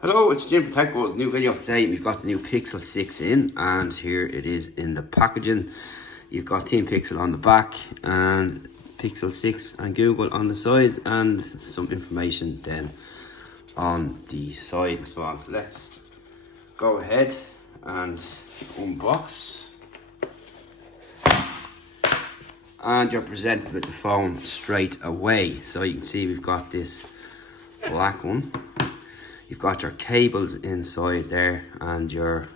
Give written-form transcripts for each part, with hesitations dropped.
Hello, it's Jim from TechBuzz. New video today. We've got the new Pixel 6 in, and here it is in the packaging. You've got Team Pixel on the back and Pixel 6 and Google on the side, and some information then on the side and so on. So let's go ahead and unbox. And you're presented with the phone straight away. So you can see we've got this black one. You've got your cables inside there and your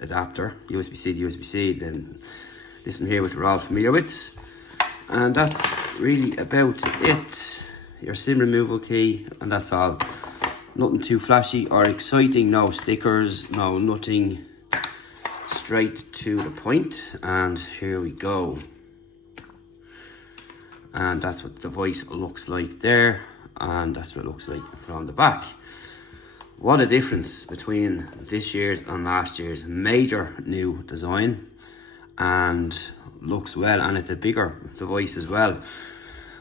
adapter, USB-C to USB-C, then this one here which we're all familiar with. And that's really about it. Your SIM removal key, and that's all. Nothing too flashy or exciting, no stickers, no nothing, straight to the point. And here we go. And that's what the device looks like there, and that's what it looks like from the back. What a difference between this year's and last year's. Major new design, and looks well, and it's a bigger device as well.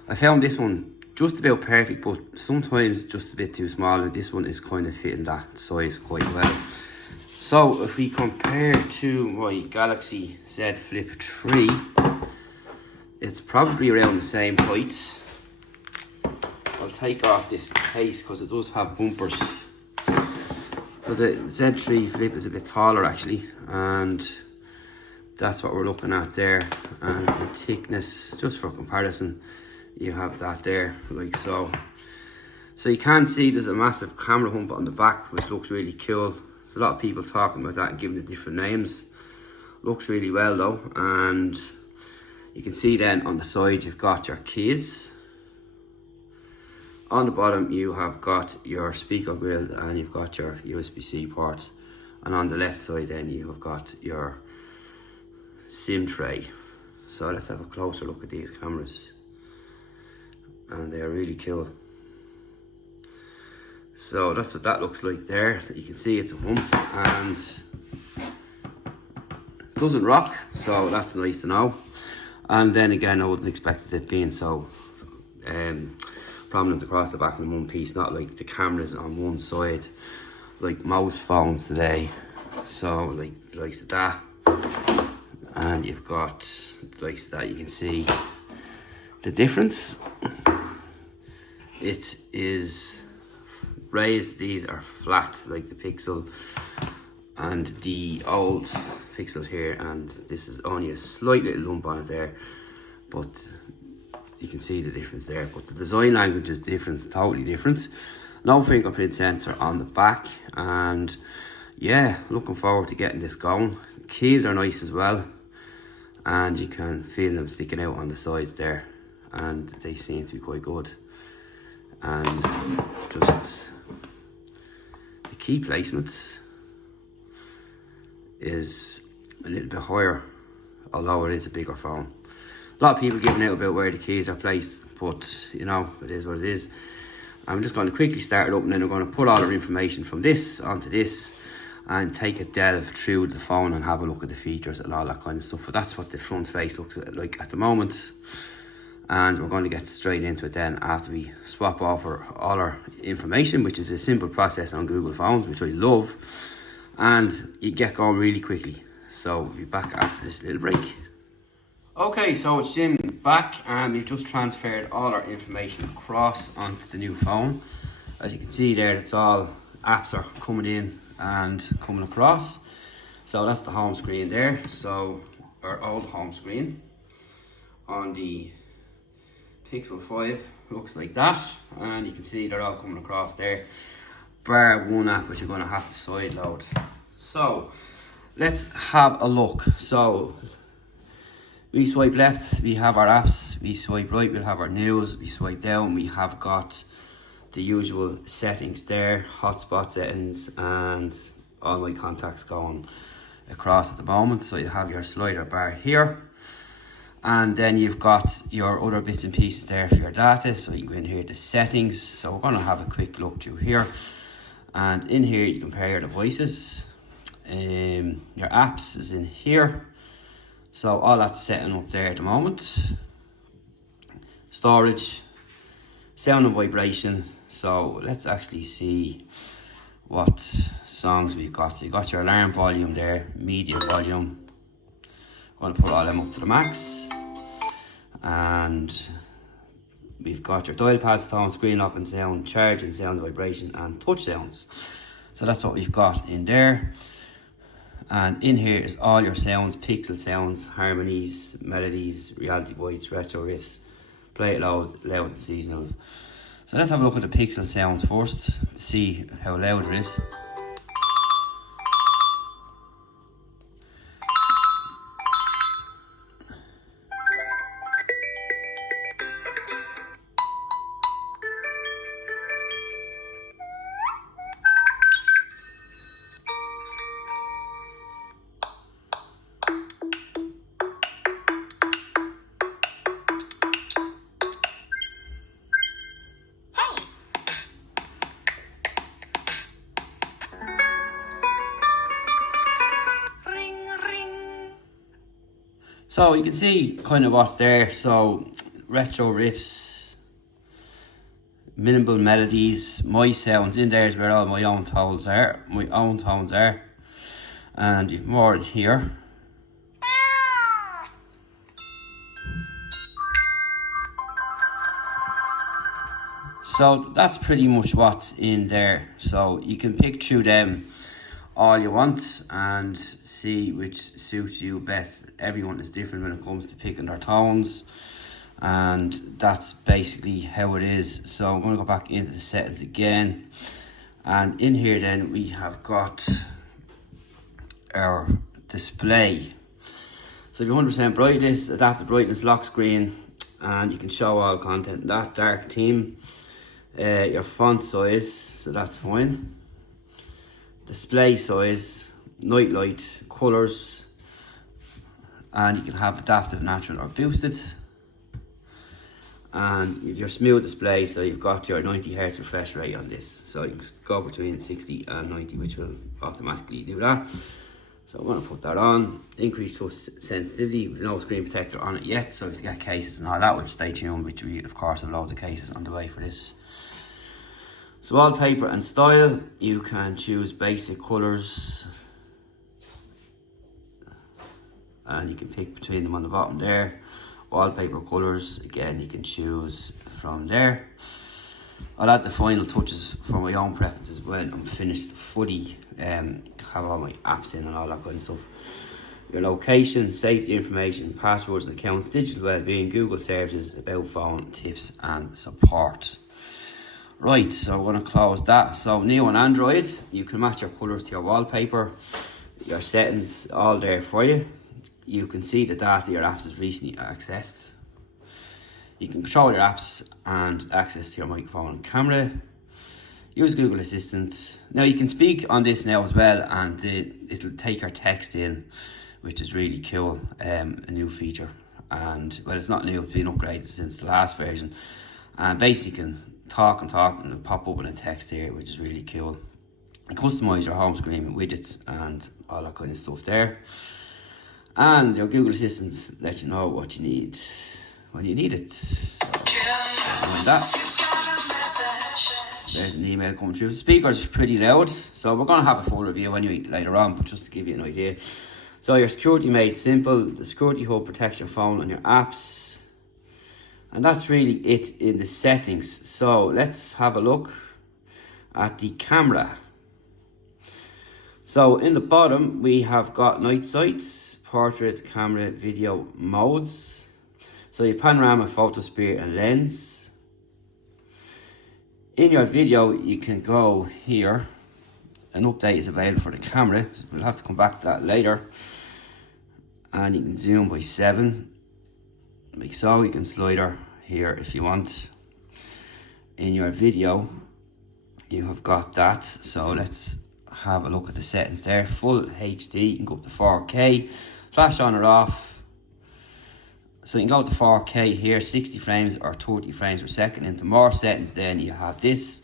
I found this one just about perfect, but sometimes just a bit too small. This one is kind of fitting that size quite well. So if we compare to my Galaxy Z Flip 3, it's probably around the same height. I'll take off this case because it does have bumpers. But the Z3 Flip is a bit taller actually, and that's what we're looking at there. And in thickness, just for comparison, you have that there, like so. So you can see there's a massive camera hump on the back, which looks really cool. There's a lot of people talking about that and giving it different names. Looks really well though, and you can see then on the side you've got your keys. On the bottom you have got your speaker grill and you've got your USB-C port, and on the left side then you have got your SIM tray. So let's have a closer look at these cameras, and they are really cool. So that's what that looks like there. So you can see it's a hump and it doesn't rock, so that's nice to know. And then again, I wouldn't expect it being so prominent across the back in one piece, not like the cameras on one side like most phones today. So like the likes of that, and you've got the likes of that. You can see the difference. It is raised, these are flat like the Pixel and the old Pixel here, and this is only a slight little lump on it there, but you can see the difference there. But the design language is different, totally different. No fingerprint sensor on the back, and yeah, looking forward to getting this going. Keys are nice as well, and you can feel them sticking out on the sides there, and they seem to be quite good. And just the key placement is a little bit higher, although it is a bigger phone. A lot of people giving out about where the keys are placed, but you know, it is what it is. I'm just going to quickly start it up, and then we're going to put all our information from this onto this and take a delve through the phone and have a look at the features and all that kind of stuff. But that's what the front face looks like at the moment, and we're going to get straight into it then after we swap over all our information, which is a simple process on Google phones, which I love, and you get going really quickly. So we'll be back after this little break. Okay, so it's Jim back, and we've just transferred all our information across onto the new phone. As you can see there, it's all apps are coming in and coming across. So that's the home screen there. So our old home screen on the Pixel 5 looks like that, and you can see they're all coming across there, bar one app which you're going to have to side load. So let's have a look. So we swipe left, we have our apps. We swipe right, we'll have our news. We swipe down, we have got the usual settings there, hotspot settings, and all my contacts going across at the moment. So you have your slider bar here, and then you've got your other bits and pieces there for your data. So you can go in here to settings. So we're going to have a quick look through here, and in here you compare your devices. Your apps is in here. So all that's setting up there at the moment. Storage, sound and vibration. So let's actually see what songs we've got. So you got your alarm volume there, media volume. I'm going to put all them up to the max. And we've got your dial pad sound, screen locking sound, charging sound, vibration and touch sounds. So that's what we've got in there. And in here is all your sounds, pixel sounds, harmonies, melodies, reality voice, retro riffs, play it loud, loud and seasonal. So let's have a look at the pixel sounds first to see how loud it is. So you can see kind of what's there. So retro riffs, minimal melodies, my sounds. In there is where all my own tones are. And you've more here. So that's pretty much what's in there. So you can pick through them all you want and see which suits you best. Everyone is different when it comes to picking their tones, and that's basically how it is. So I'm going to go back into the settings again, and in here then we have got our display. So if you're 100% brightness, adaptive brightness, lock screen, and you can show all content. That dark theme, your font size, so that's fine. Display size, night light, colours, and you can have adaptive, natural or boosted. And if your smooth display, so you've got your 90 Hz refresh rate on this, so you can go between 60 and 90, which will automatically do that. So I'm going to put that on. Increased touch sensitivity with no screen protector on it yet, so to get cases and all that, which stay tuned, which we of course have loads of cases on the way for this. So wallpaper and style, you can choose basic colours, and you can pick between them on the bottom there. Wallpaper colours, again you can choose from there. I'll add the final touches for my own preferences when I'm finished fully, have all my apps in and all that kind of stuff. Your location, safety information, passwords and accounts, digital wellbeing, Google searches, about phone, tips and support. Right, so we're going to close that. So new on Android, you can match your colours to your wallpaper, your settings, all there for you. You can see the data your apps has recently accessed. You can control your apps and access to your microphone and camera. Use Google Assistant. Now you can speak on this now as well, and it'll take your text in, which is really cool, a new feature. And well, it's not new, it's been upgraded since the last version. And basically you can talk and it'll pop up in a text here, which is really cool. And customise your home screen with widgets and all that kind of stuff there. And your Google Assistants let you know what you need when you need it. So that. There's an email coming through. The speaker's pretty loud, so we're going to have a full review anyway later on, but just to give you an idea. So your security made simple. The security hub protects your phone and your apps. And that's really it in the settings. So let's have a look at the camera. So in the bottom we have got night sights, portrait, camera, video modes. So your panorama, photo, spear and lens. In your video you can go here. An update is available for the camera. We'll have to come back to that later. And you can zoom by 7. Like so. You can slider here if you want. In your video you have got that. So let's have a look at the settings there. Full HD, you can go up to 4K. Flash on or off. So you can go to 4K here, 60 frames or 30 frames per second. Into more settings then you have this.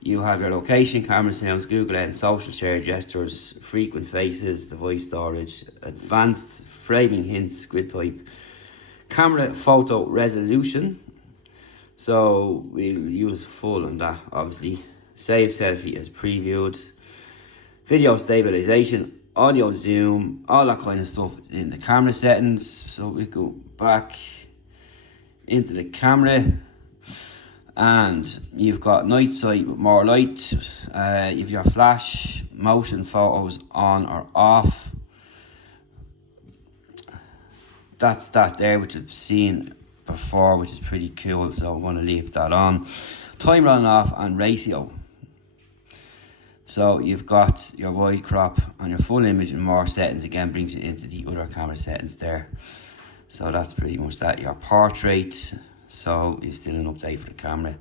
You have your location, camera sounds, Google Lens, social share, gestures, frequent faces, device storage, advanced framing hints, grid type, camera photo resolution. So we'll use full on that obviously. save selfie as previewed, video stabilization, audio zoom, all that kind of stuff in the camera settings. So we go back into the camera, and you've got night sight with more light. You've your flash motion photos on or off. That's that there, which I've seen before, which is pretty cool, so I'm going to leave that on. Timer on and off, and ratio. So you've got your wide crop and your full image and more settings. Again, brings you into the other camera settings there. So that's pretty much that. Your portrait, so you're still an update for the camera,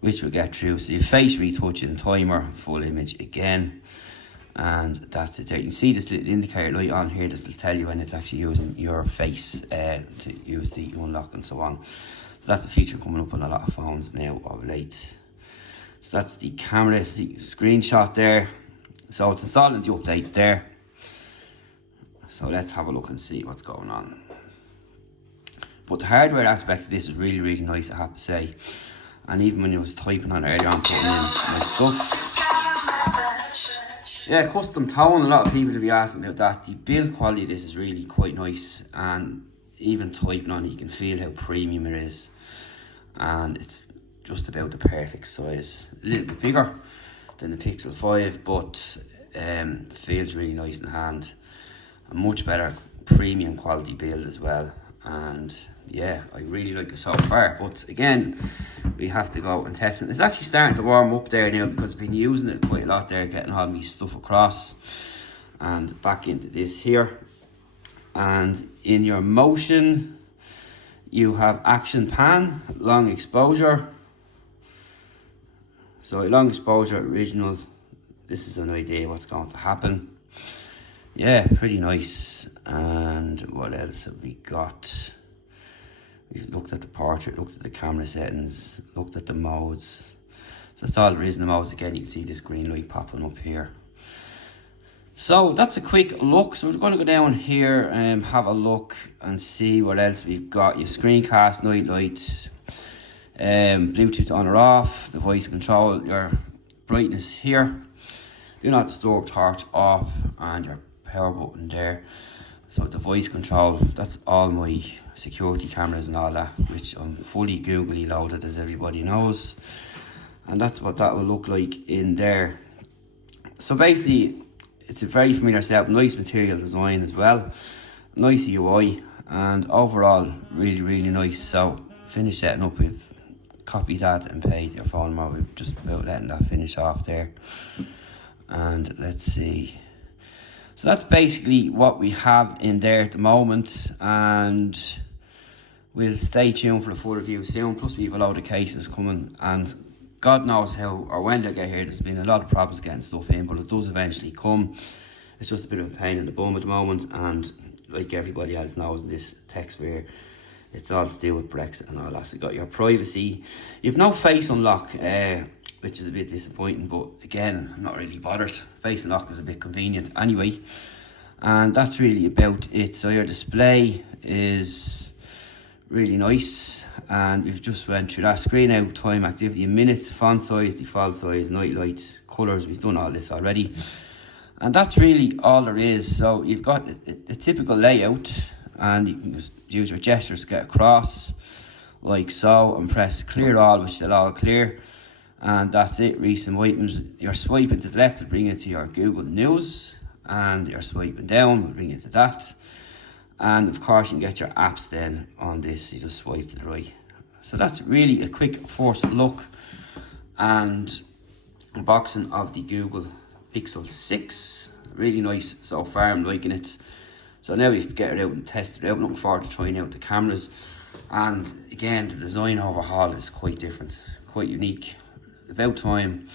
which we'll get through. So your face retouching, timer, full image again. And that's it there. You can see this little indicator light on here. This will tell you when it's actually using your face to use the unlock and so on. So that's a feature coming up on a lot of phones now of late. So that's the camera screenshot there. So it's installing the updates there. So let's have a look and see what's going on. But the hardware aspect of this is really, really nice, I have to say. And even when I was typing on earlier on, putting in my stuff. Yeah, custom tone, a lot of people will be asking about that. The build quality of this is really quite nice, and even typing on it, you can feel how premium it is. And it's just about the perfect size. A little bit bigger than the Pixel 5, but feels really nice in the hand. A much better premium quality build as well. And yeah, I really like it so far. But again, we have to go and test it. It's actually starting to warm up there now, because I've been using it quite a lot there, getting all my stuff across. And back into this here. And in your motion, you have action pan, long exposure. So long exposure, original. This is an idea what's going to happen. Yeah, pretty nice. And what else have we got? We've looked at the portrait, looked at the camera settings, looked at the modes. So that's all there is in the modes. Again, you can see this green light popping up here. So that's a quick look. So we're going to go down here and have a look and see what else we've got. Your screencast, night light, Bluetooth on or off, the voice control, your brightness here, do not disturb torch off, and your power button there. So the voice control, that's all my security cameras and all that, which I'm fully googly loaded, as everybody knows. And that's what that will look like in there. So basically, it's a very familiar setup, nice material design as well, nice UI, and overall really, really nice. So finish setting up, we've copied that and paid your phone number. We've just about letting that finish off there. And let's see. So that's basically what we have in there at the moment, and we'll stay tuned for the full review soon. Plus we have a load of cases coming, and God knows how or when they get here. There's been a lot of problems getting stuff in, but it does eventually come. It's just a bit of a pain in the bum at the moment, and like everybody else knows in this tech sphere, it's all to do with Brexit and all that. So you got your privacy. You've no face unlock, which is a bit disappointing, but again, I'm not really bothered. Face unlock is a bit convenient anyway. And that's really about it. So your display is really nice, and we've just went through that. Screen out, time, activity in minutes, font size, default size, night light, colours. We've done all this already. And that's really all there is. So you've got the typical layout, and you can just use your gestures to get across, like so, and press clear all, which will all clear. And that's it. Recent items, you're swiping to the left to bring it to your Google News, and you're swiping down will bring it to that. And of course you can get your apps then on this. You just swipe to the right. So that's really a quick first look and unboxing of the Google Pixel 6. Really nice so far, I'm liking it. So now we have to get it out and test it out. I'm looking forward to trying out the cameras. And again, the design overhaul is quite different, quite unique. About time.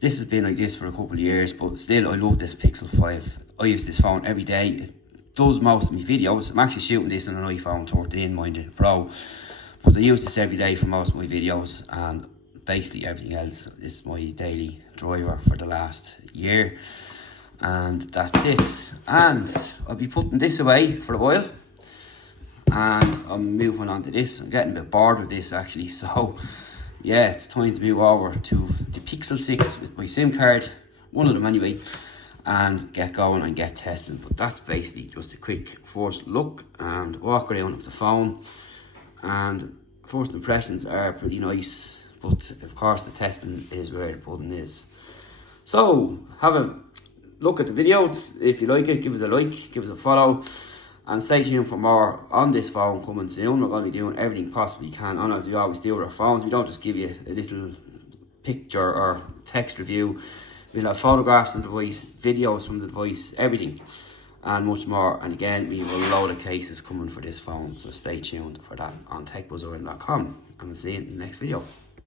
This has been like this for a couple of years, but still I love this Pixel 5. I use this phone every day. It does most of my videos. I'm actually shooting this on an iPhone 13, mind you, Pro. But I use this every day for most of my videos, and basically everything else is my daily driver for the last year. And that's it. And I'll be putting this away for a while, and I'm moving on to this. I'm getting a bit bored with this actually, so yeah, it's time to move over to the Pixel 6 with my SIM card, one of them anyway, and get going and get testing. But that's basically just a quick first look and walk around with the phone, and first impressions are pretty nice, but of course the testing is where the pudding is. So have a look at the videos. If you like it, give us a like, give us a follow, and stay tuned for more on this phone coming soon. We're going to be doing everything possible we can on, as we always do with our phones. We don't just give you a little picture or text review. We'll have photographs of the device, videos from the device, everything, and much more. And again, we have a load of cases coming for this phone, so stay tuned for that on techbuzzorn.com, and we'll see you in the next video.